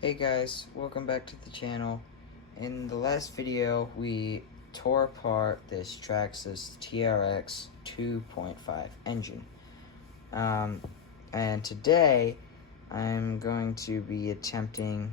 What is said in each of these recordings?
Hey guys, welcome back to the channel. In the last video, we tore apart this Traxxas TRX 2.5 engine. And today, I'm going to be attempting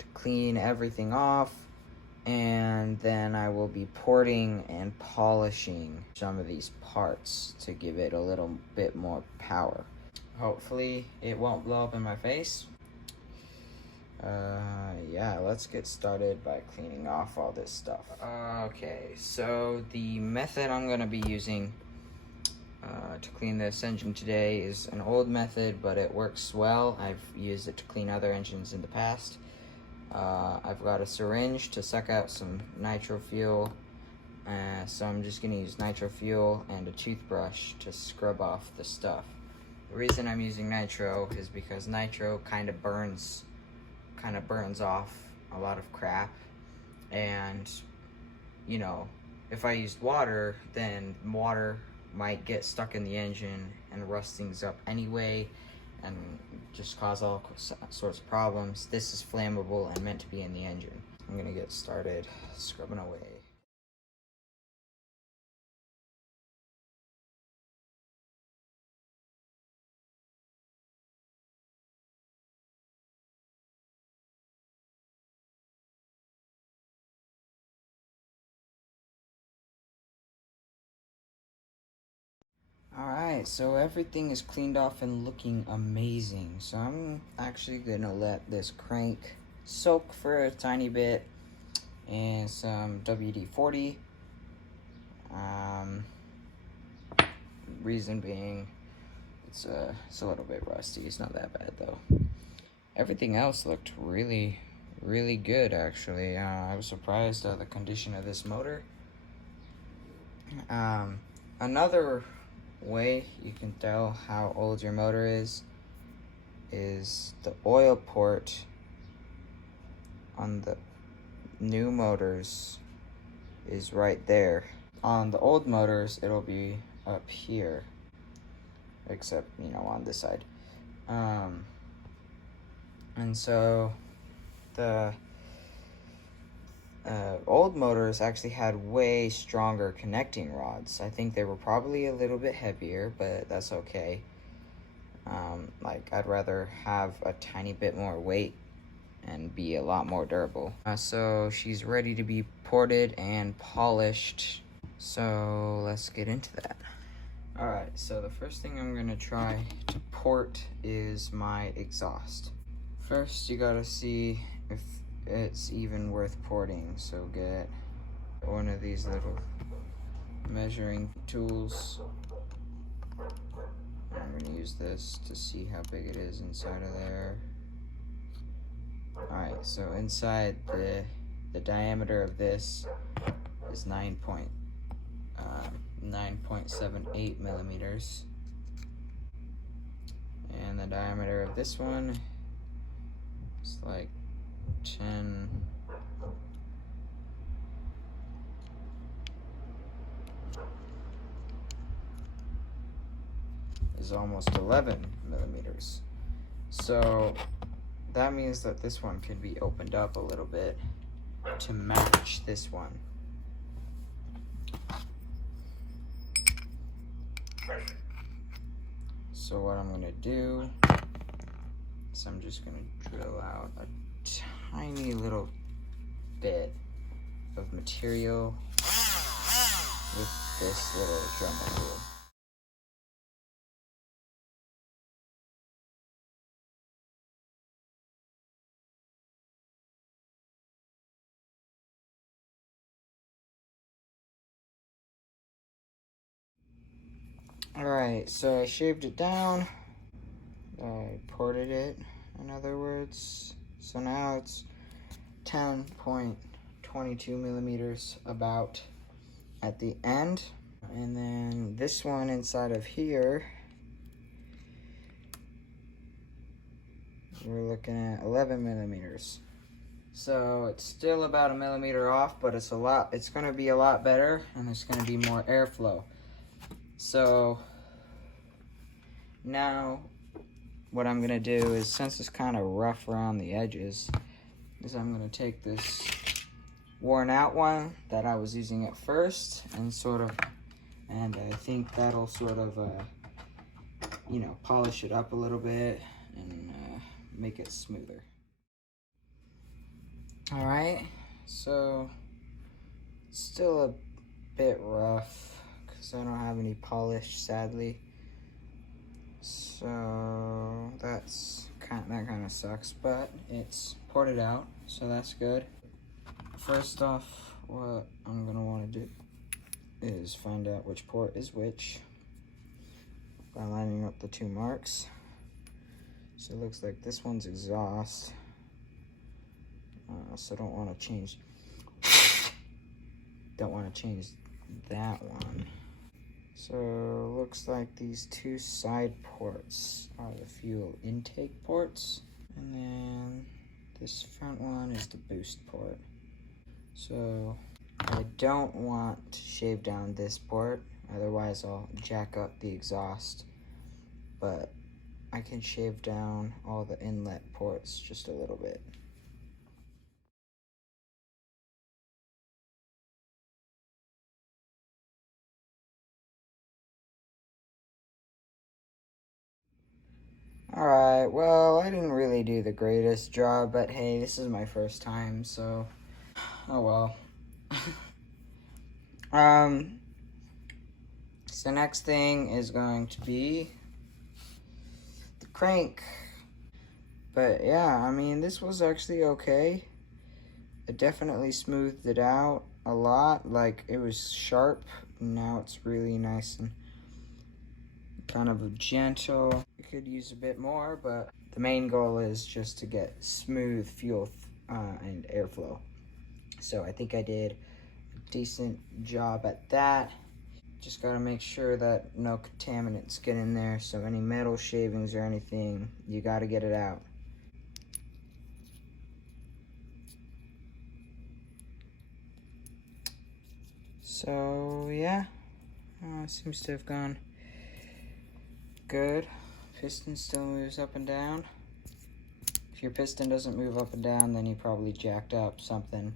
to clean everything off, and then I will be porting and polishing some of these parts to give it a little bit more power. Hopefully, it won't blow up in my face. Yeah, let's get started by cleaning off all this stuff. Okay, so the method I'm going to be using to clean this engine today is an old method, but it works well. I've used it to clean other engines in the past. I've got a syringe to suck out some nitro fuel, so I'm just going to use nitro fuel and a toothbrush to scrub off the stuff. The reason I'm using nitro is because nitro kind of burns off a lot of crap, and you know, if I used water, then water might get stuck in the engine and rust things up anyway and just cause all sorts of problems. This is flammable and meant to be in the engine. I'm gonna get started scrubbing away. Alright, so everything is cleaned off and looking amazing. So I'm actually gonna let this crank soak for a tiny bit in some WD-40. Reason being, it's a little bit rusty. It's not that bad though. Everything else looked really good actually. I was surprised at the condition of this motor. Another way you can tell how old your motor is the oil port on the new motors is right there. On the old motors, it'll be up here, except, you know, on this side. And so the old motors actually had way stronger connecting rods. I think they were probably a little bit heavier, but that's okay. Like, I'd rather have a tiny bit more weight and be a lot more durable. So she's ready to be ported and polished. So let's get into that. Alright, so the first thing I'm gonna try to port is my exhaust. First, you gotta see if it's even worth porting, so get one of these little measuring tools. I'm gonna use this to see how big it is inside of there. Alright, so inside the diameter of this is 9.78 millimeters, and the diameter of this one is like 10. Is almost 11 millimeters. So that means that this one could be opened up a little bit to match this one. So what I'm gonna do is I'm just gonna drill out a tiny little bit of material with this little Dremel tool. Alright, so I shaved it down. I ported it, in other words. So now it's 10.22 millimeters about at the end. And then this one inside of here, we're looking at 11 millimeters. So it's still about a millimeter off, but it's gonna be a lot better, and there's gonna be more airflow. So now what I'm gonna do is, since it's kind of rough around the edges, is I'm gonna take this worn out one that I was using at first and I think that'll sort of, you know, polish it up a little bit and make it smoother. All right, so it's still a bit rough because I don't have any polish, sadly. So that kind of sucks, but it's ported out, so that's good. First off, what I'm gonna want to do is find out which port is which by lining up the two marks. So it looks like this one's exhaust, so don't want to change that one. So looks like these two side ports are the fuel intake ports, and then this front one is the boost port. So I don't want to shave down this port, otherwise I'll jack up the exhaust, but I can shave down all the inlet ports just a little bit. Alright, well, I didn't really do the greatest job, but hey, this is my first time, so oh well. So next thing is going to be the crank. But yeah, I mean, this was actually okay. It definitely smoothed it out a lot. Like, it was sharp. Now it's really nice and kind of gentle. It could use a bit more, but the main goal is just to get smooth fuel and airflow. So I think I did a decent job at that. Just gotta make sure that no contaminants get in there. So any metal shavings or anything, you gotta get it out. So yeah, seems to have gone good. Piston still moves up and down. If your piston doesn't move up and down, then you probably jacked up something.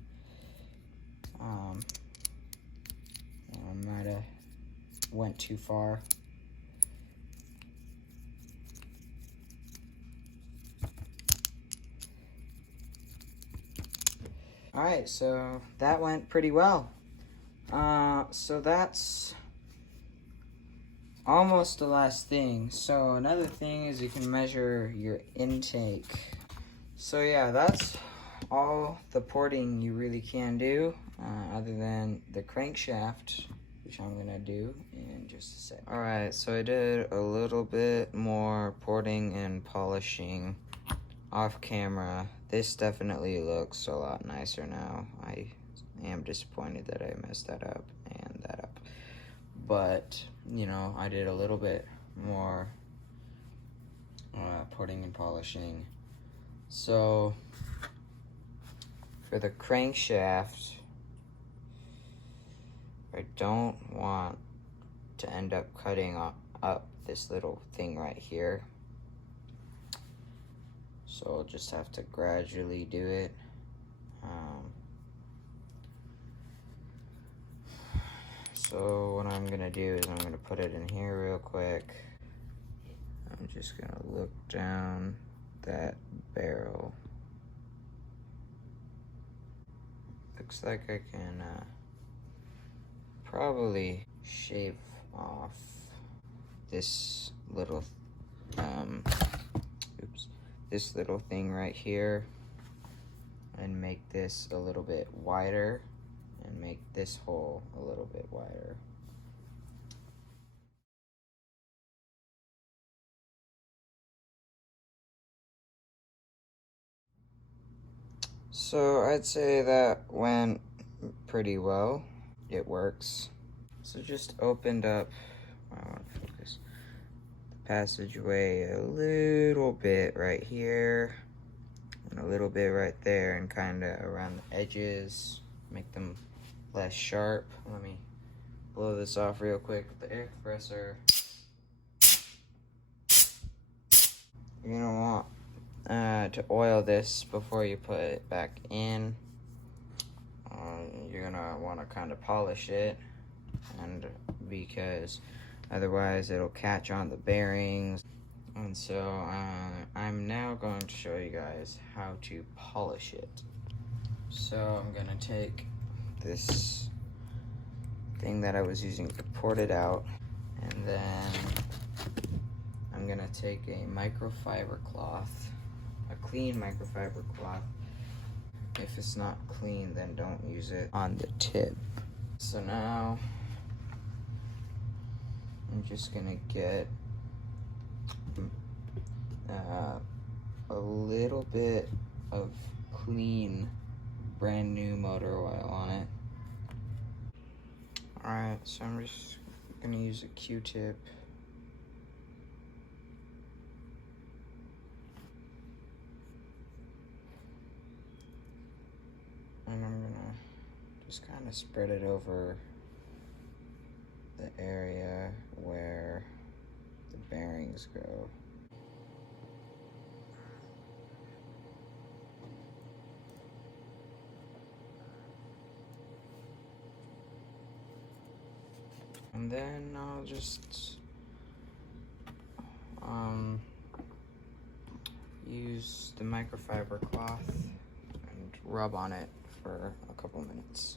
I might have went too far. All right, so that went pretty well. So that's almost the last thing. So another thing is you can measure your intake. So yeah, that's all the porting you really can do, other than the crankshaft, which I'm gonna do in just a sec. All right, so I did a little bit more porting and polishing off camera. This definitely looks a lot nicer now. I am disappointed that I messed that up and that up, but you know, I did a little bit more porting and polishing. So for the crankshaft, I don't want to end up cutting up this little thing right here. So I'll just have to gradually do it. So what I'm gonna do is I'm gonna put it in here real quick. I'm just gonna look down that barrel. Looks like I can probably shave off this little this little thing right here and make this a little bit wider and make this hole a little bit wider. So I'd say that went pretty well. It works. So just opened up, I want to focus, the passageway a little bit right here and a little bit right there, and kind of around the edges, make them less sharp. Let me blow this off real quick with the air compressor. you're gonna want to oil this before you put it back in. You're gonna want to kind of polish it, and because otherwise it'll catch on the bearings. And so I'm now going to show you guys how to polish it. So I'm gonna take this thing that I was using to port it out, and then I'm gonna take a microfiber cloth, a clean microfiber cloth. If it's not clean, then don't use it on the tip. So now I'm just gonna get a little bit of clean brand new motor oil on it. Alright, so I'm just gonna use a Q-tip. And I'm gonna just kind of spread it over the area where the bearings go. And then I'll just use the microfiber cloth and rub on it for a couple minutes.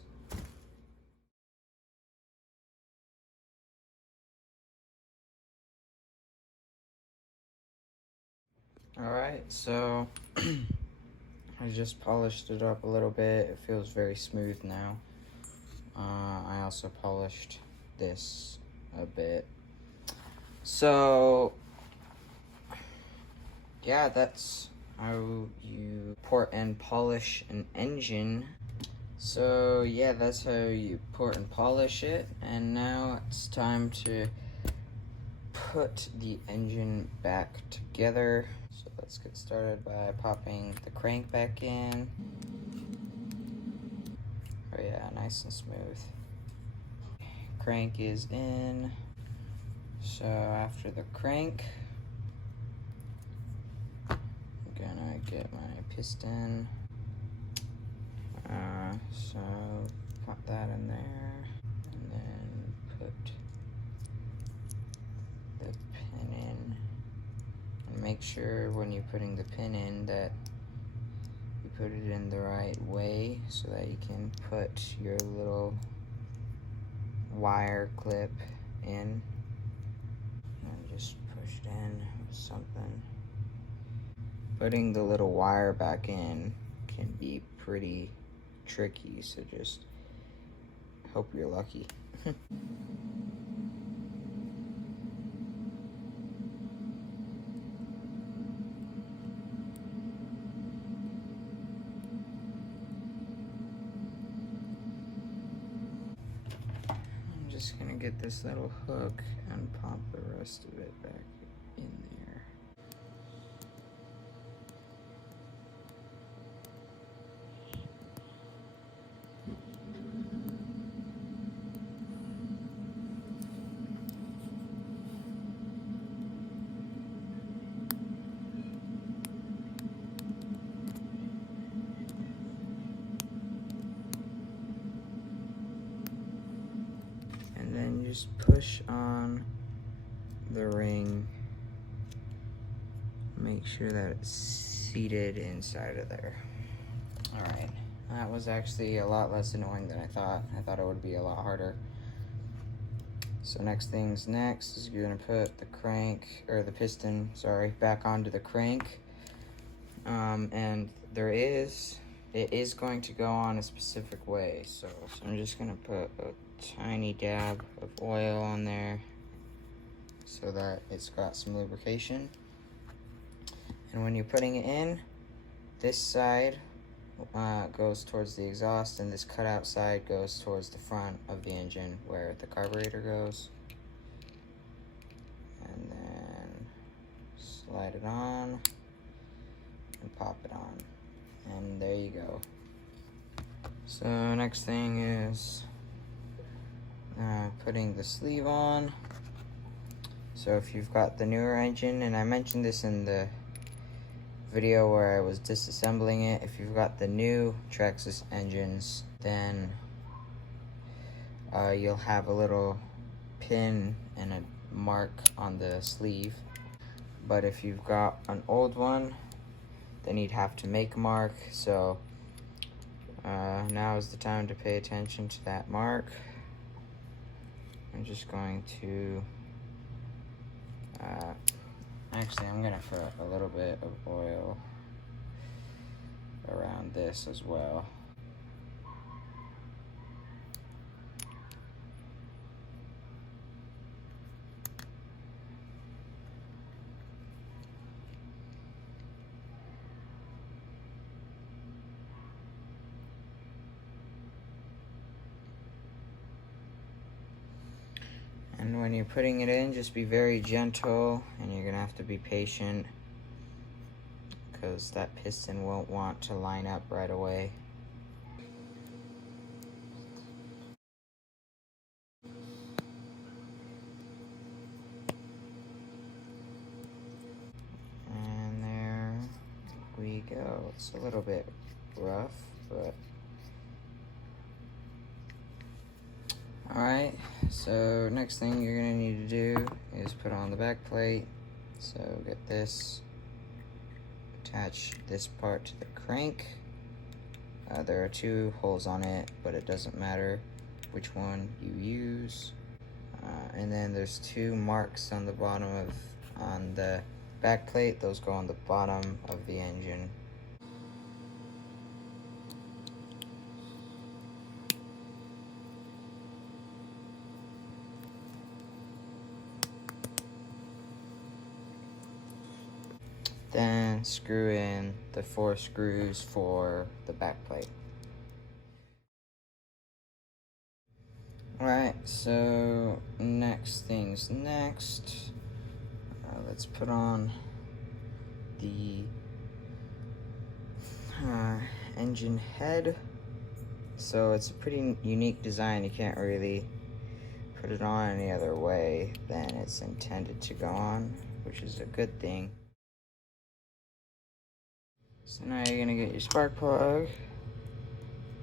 Alright, so I just polished it up a little bit. It feels very smooth now. I also polished this a bit. So yeah, that's how you port and polish an engine. So yeah, that's how you port and polish it. And now it's time to put the engine back together. So let's get started by popping the crank back in. Oh yeah, nice and smooth. Crank is in. So after the crank, I'm gonna get my piston. So pop that in there, and then put the pin in. And make sure when you're putting the pin in that you put it in the right way so that you can put your little wire clip in. And just push it in with something. Putting the little wire back in can be pretty tricky, so just hope you're lucky. I'm just gonna get this little hook and pop the rest of it back in there. And then just push on the ring. Make sure that it's seated inside of there. Alright, that was actually a lot less annoying than I thought. I thought it would be a lot harder. So next things next is you're gonna put the crank, or the piston, sorry, back onto the crank. And it is going to go on a specific way. So I'm just gonna put a tiny dab of oil on there so that it's got some lubrication. And when you're putting it in, this side goes towards the exhaust, and this cutout side goes towards the front of the engine where the carburetor goes. And then slide it on and pop it on, and there you go. So next thing is putting the sleeve on. So if you've got the newer engine, and I mentioned this in the video where I was disassembling it. If you've got the new Traxxas engines, then you'll have a little pin and a mark on the sleeve. But if you've got an old one, then you'd have to make a mark. So now is the time to pay attention to that mark. I'm just going to actually, I'm gonna put a little bit of oil around this as well. And when you're putting it in, just be very gentle, and you're gonna have to be patient because that piston won't want to line up right away. And there we go. It's a little bit rough, but alright, so next thing you're going to need to do is put on the back plate. So get this, attach this part to the crank. There are 2 holes on it, but it doesn't matter which one you use. And then there's 2 marks on the bottom on the back plate. Those go on the bottom of the engine. Then screw in the 4 screws for the back plate. Alright, so next things next. Let's put on the engine head. So it's a pretty unique design. You can't really put it on any other way than it's intended to go on, which is a good thing. So now you're gonna get your spark plug,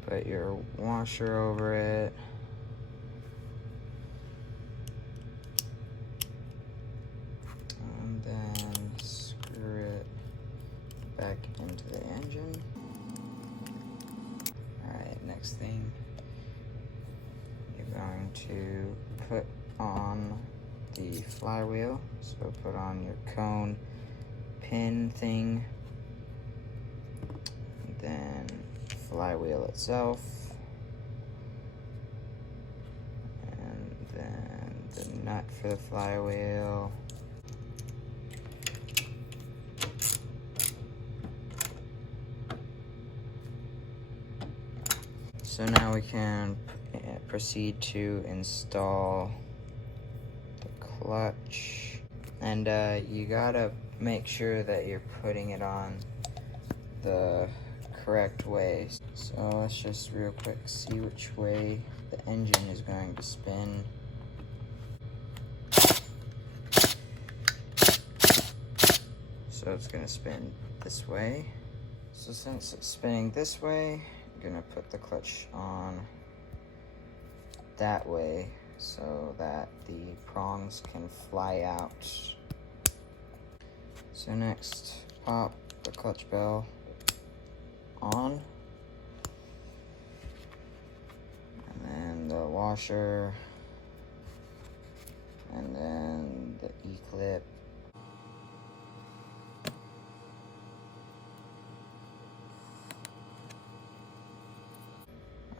put your washer over it, and then screw it back into the engine. Alright, next thing, you're going to put on the flywheel. So put on your cone pin thing, then flywheel itself, and then the nut for the flywheel, so now we can proceed to install the clutch. And you gotta make sure that you're putting it on the correct way. So let's just real quick see which way the engine is going to spin. So it's going to spin this way. So since it's spinning this way, I'm going to put the clutch on that way so that the prongs can fly out. So next, pop the clutch bell on, and then the washer, and then the E-clip.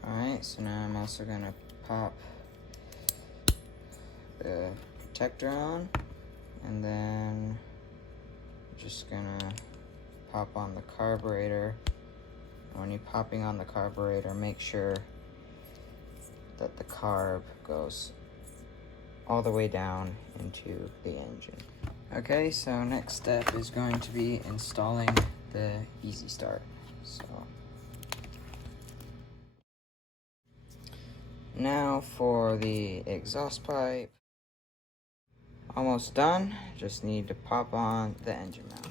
Alright, so now I'm also going to pop the protector on, and then I'm just going to pop on the carburetor. When you're popping on the carburetor, make sure that the carb goes all the way down into the engine. Okay, so next step is going to be installing the Easy Start. So now for the exhaust pipe. Almost done, just need to pop on the engine mount.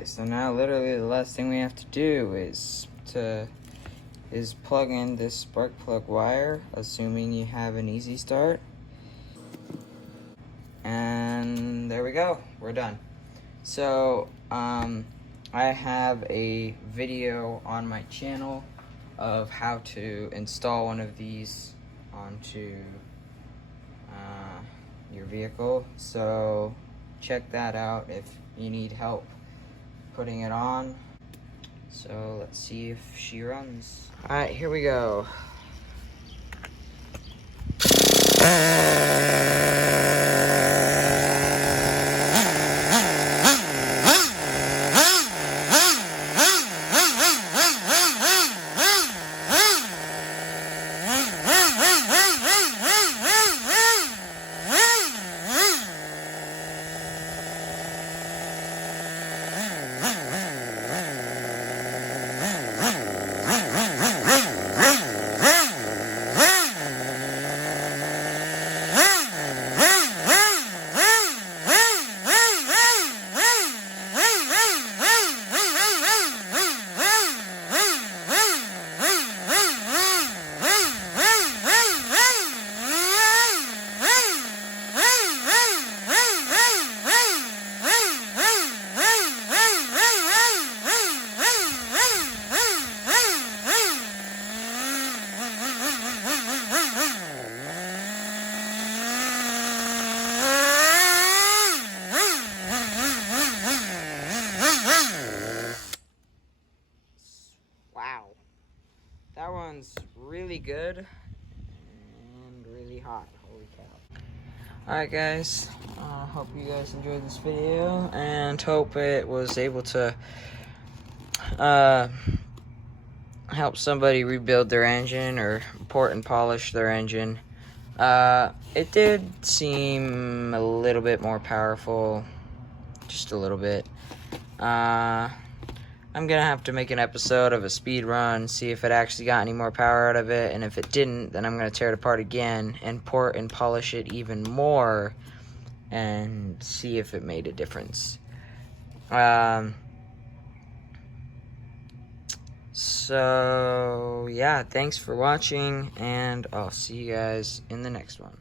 Alright, so now literally the last thing we have to do is plug in this spark plug wire, assuming you have an easy start. And there we go, we're done. So I have a video on my channel of how to install one of these onto your vehicle, so check that out if you need help putting it on. So let's see if she runs. Alright, here we go. Wow, that one's really good and really hot. Holy cow. Alright guys, hope you guys enjoyed this video and hope it was able to help somebody rebuild their engine or port and polish their engine. It did seem a little bit more powerful, just a little bit. I'm gonna have to make an episode of a speed run, see if it actually got any more power out of it, and if it didn't, then I'm gonna tear it apart again and port and polish it even more and see if it made a difference. So yeah, thanks for watching, and I'll see you guys in the next one.